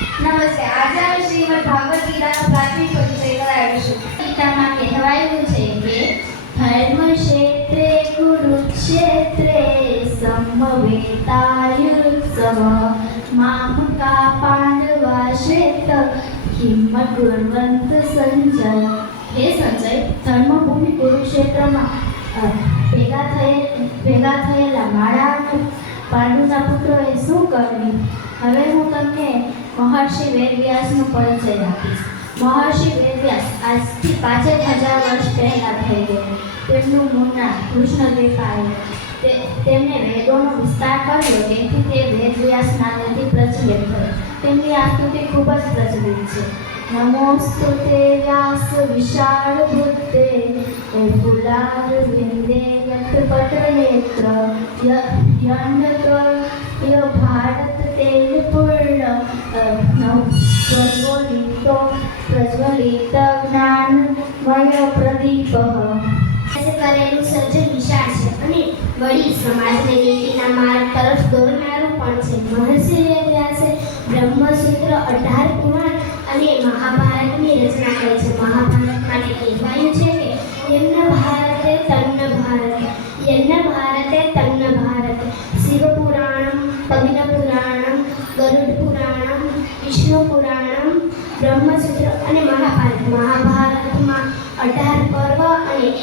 નમસ્તે. આજે અમે શ્રીમદ ભાગવત ગીતાનો પ્રાથમિક પરિચય કરાવીશું ગીતામાં કહેવાયું છે કે, ધર્મ ક્ષેત્રે કુરુક્ષેત્રે સમવેતાયુત્સવ મામકા પાંડવા શ્વેત કિમ કુર્વંત સંજય હે સંજય ધર્મભૂમિ કુરુક્ષેત્રમાં ભેગા થયે, ભેગા થયેલા માળા પાંડુના પુત્રોએ શું કર્યું? હવે હું તમને મહર્ષિ વેદવ્યાસનો પરિચય આપીશ મહર્ષિ વેદવ્યાસ આજથી પાંચેક હજાર વર્ષ પહેલાં થઈ ગયા. તેમનું મૂળ નામ કૃષ્ણદેવ આવ્યું તેમણે વેદોનો વિસ્તાર કર્યો તેથી તે વેદવ્યાસ નામેથી પ્રચલિત થયો. તેમની આકૃતિ ખૂબ જ પ્રચલિત છે. નમોસ્તુ તે વ્યાસ વિશાળ બુદ્ધે ગુલાલ વિંદે યત પટનેત્ર યંડ ભારત કરેલું વિશાળ છે અને વળી સમાજને નીતિના માર્ગ તરફ દોરનારું પણ છે. મહર્ષિ બ્રહ્મસૂત્ર અઢાર પુરાણ અને મહાભારતની રચના છે. મહાભારત માટે કહેવાયું છે કે યજ્ઞ ભારતે તન્ન ભારત, યજ્ઞ ભારતે તન્ન ભારત, શિવ પુરાણમ પવિન ગરુડ પુરાણમ, વિષ્ણુ બ્રહ્મસૂત્ર અને મહાભારત. મહાભારતમાં અઢાર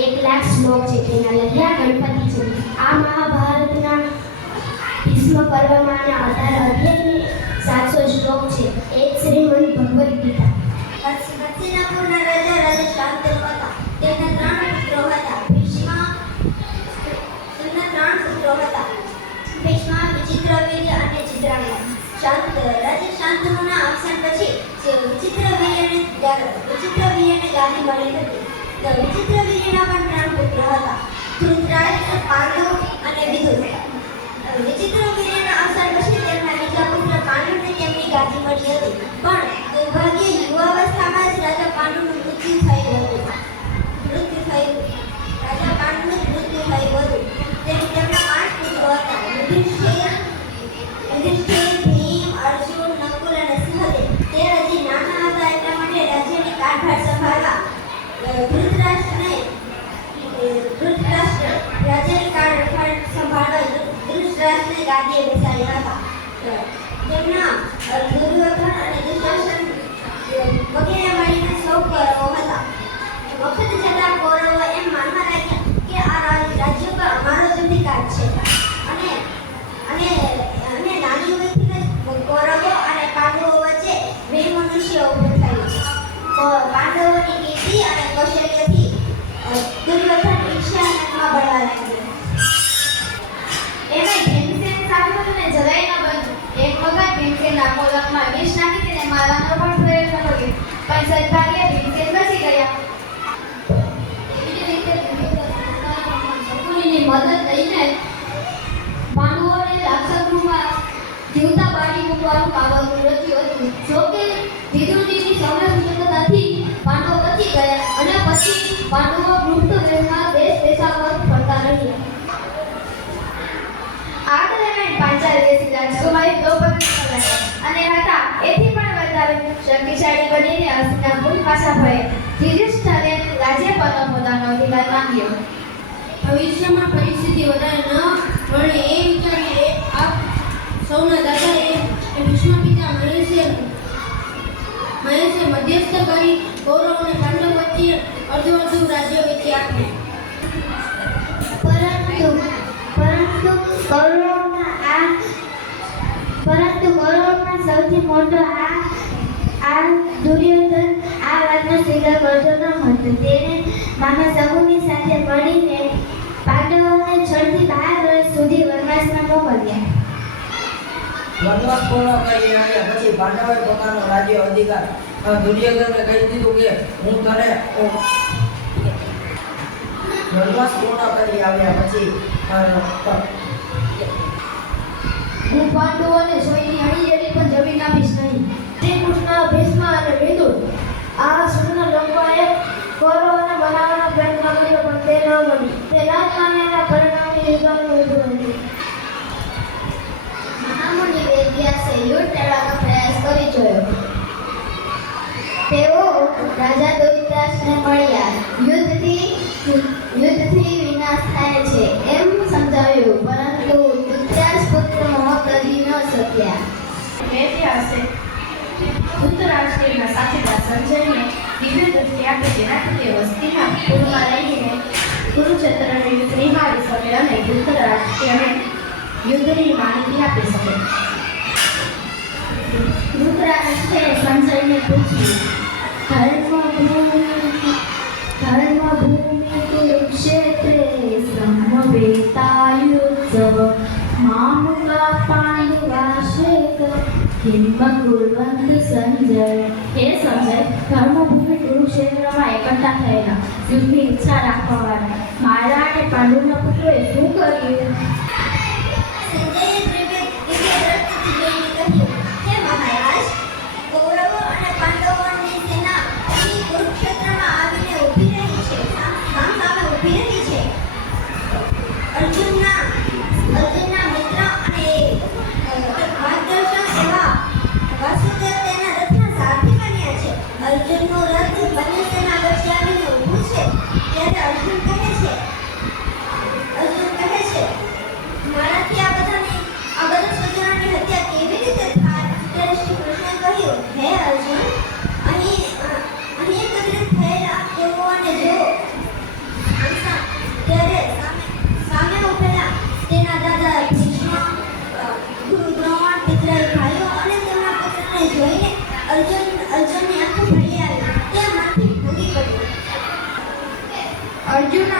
એક લાખ શ્લોક છે તેના લખ્યા ગણપતિ છે. આ મહાભારતના ભીષ્મ પર્વમાંના અઢાર અધ્યાયની સાતસો શ્લોક છે. એક શ્રીમદ ભગવદ્ ગીતા. રાજા રાજા ત્રણ પુત્રો હતા. ભીષ્મ અને ચિત્રાંગદ શાંત, રાજા શાંતનુના અવસાન પછી વિચિત્રવીર્યને વિચિત્રવીર્યને ગાદી મળી હતી. તો વિચિત્રવીર્યના પણ ત્રણ હતા. ધૃતરાષ્ટ્ર પાંડવ અને વિદુર વિચિત્રવીર્યના અવસાન પછી તેમના બીજા પુત્ર પાંડવને તેમની ગાદી મળી હતી. પણ દુર્ભાગ્યે યુવાવસ્થામાં જ રાજા પાંડુનું મૃત્યુ થયું. રાજ્યની કારભાર સંભાળવા ધૃતરાષ્ટ્રને ગાદીએ બેસાડ્યા હતા તેમના દુર્યોધન અને દુશાસન વગેરે મળીને સૌ કૌરવો હતા વખત જતા કૌરવો એમ માનવા લાગ્યા કે આ રાજ્ય પર અમારો અધિકાર છે. નાખી તેને મારવાનો પણ પ્રયત્ન કર્યો પણ સદભાગ્યે ભીમસેન બચી ગયા? મદદ લઈને પાંડવોને રાક્ષસગૃહમાં જીવતા બાળી મૂકવાનું કાવતરું શક્તિશાળી બનીને હસ્તિનાપુર પાછા ફર્યા યુધિષ્ઠિરે રાજ્ય પરનો પોતાનો અધિકાર માંગ્યો. ભવિષ્યમાં પરિસ્થિતિ વધારે ન મળે એ વિચારીને આપ સૌના દાદાએ ભીષ્મ પિતા મહેશે મહેશે મધ્યસ્થ કરી કૌરવ અને પાંડવ વચ્ચે અડધું અડધું રાજ્ય વચ્ચે આપ્યું પરંતુ પરંતુ કૌરવના આ પરંતુ કૌરવના સૌથી મોટો આ આ દુર્યોધન આ વાતનો સ્વીકાર કરતો ન હતો. તેને મામા સગુની સાથે મળીને પાંડવોને છથી બાર વર્ષ સુધી વનવાસમાં મોકલ્યા. વનવાસ પૂર્ણ કરી આવ્યા પછી પાંડવે પોતાનો રાજ્ય અધિકાર અ, દુર્યોધનને કહી દીધું કે હું તને વનવાસ પૂર્ણ કરી આવ્યા પછી હું પાંડવોને સોયની અણી જેટલી પણ જમીન આપીશ નહીં શ્રી કૃષ્ણ ભીષ્મ અને વિદુર આ સુંદર લોકોએ કૌરવોને બનાવવાનો પ્રયત્ન કર્યો પણ તે ન બન્યું તે રાજમાન્યના પરિણામે યુદ્ધનું વિધું હતું મહામુનિ વેદવ્યાસે યુદ્ધ ટાળવાનો પ્રયાસ કરી જોયો. રાજા દુર્દાસને મળ્યા. યુદ્ધથી યુદ્ધથી વિનાશ થાય છે એમ સમજાવ્યું પરંતુ દુર્દાસ પુત્ર મોહ કરી ન શક્યા. ઇતિહાસે ધૃતરાષ્ટ્રના સાથીદાર સંજયને દિવ્ય દ્રષ્ટિ આપી જેનાથી તે વસ્તીમાં પૂરમાં રહીને કુરુક્ષેત્રની યુદ્ધ નિહાળી શકે અને ધૃતરાષ્ટ્રને યુદ્ધની સંજય. હે સંજય ધર્મભૂમિ કુરુક્ષેત્રમાં એકઠા થયેલા યુદ્ધની ઈચ્છા રાખવાવાળા મારા અને પાંડુના પુત્રોએ શું કર્યું?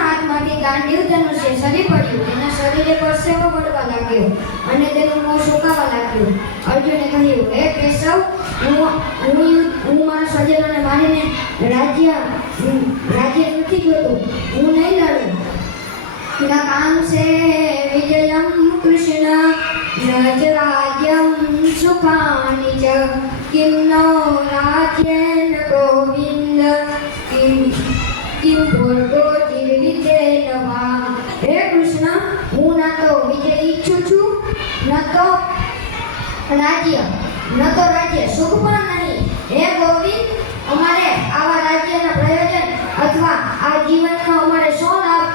હાથમાંથી ગાંડીવ ધનુષ્ય સરી પડ્યું. તેના શરીરે પરસેવો પડવા લાગ્યો અને તેનું મોં સુકાવા લાગ્યું. અર્જુને કહ્યું, હે કેશવ, હું હું મારા સજનોને મારીને રાજ્ય રાજ્ય નથી જોતો. હું નહીં લડું. કામ સે વિજયમ કૃષ્ણ ન રાજ્યમ સુખાની ચ કિમ રાજ્ય. ન તો રાજ્ય સુખ પણ નહીં. હે ગોવિંદ, અમારે આવા રાજ્યના પ્રયોજન અથવા આ જીવનનો અમારે શો લાભ?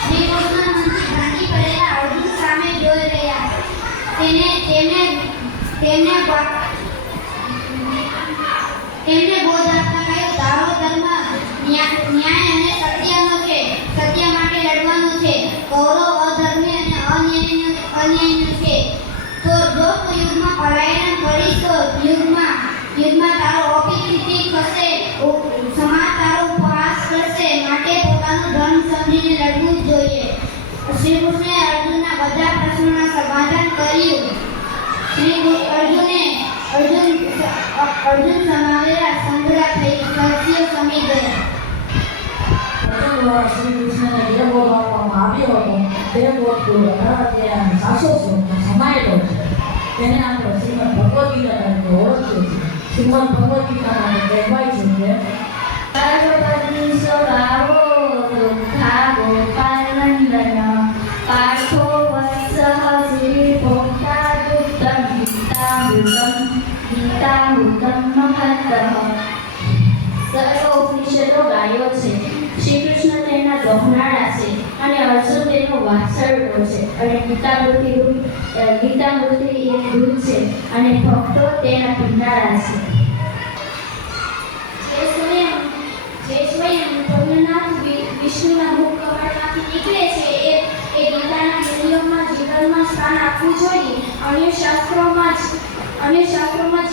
શ્રી કૃષ્ણ ભાંગી પડેલા અર્જુન સામે જોઈ રહ્યા. તેને તેને તેને તેમને બોધ આપતા કહ્યું, તારો ધર્મ ન્યાય અને સત્યનો છે. સત્ય માટે લડવાનું છે. કૌરવ અધર્મી અને અન્યાયનો અન્યાયનો છે. લડવું જ જોઈએ. શ્રી અર્જુનના બધા પ્રશ્નોના સમાધાન કર્યું. શ્રી અર્જુને, અર્જુન અર્જુન સમાવેલા સંગ્રહ થઈ સમી ગયા. શ્રી કૃષ્ણને જે આપવામાં આવ્યો હતો. તે બોલ સમાયેલો છે. તેને આપણે શ્રીમદ ભગવદ્ ગીતા તરીકે ઓળખીએ છીએ. શ્રીમદ ભગવદ્ ગીતામાં કહેવાય છે કે પાર્વતી સ્વભાવો દુઃખા ગોપાલનંદન પાર્થો વત્સઃ શ્રીભોક્તા દુત્તમ ગીતામૃતમ ગીતામૃતમ મહત્તઃ સર્વ ગાયો છે. શ્રી કૃષ્ણ તેના દોહનાળા છે. અર્જુન તેનો વાત્સલ્યો છે અને અ, ગીતામૃતિ એક દૂધ છે અને ભક્તો તેના પિંડાળા છે. નીકળે છે એ એ ગીતાના મૂલ્યોમાં જીવનમાં સ્થાન આપવું જોઈએ. અન્ય શાસ્ત્રોમાં જ અન્ય શાસ્ત્રોમાં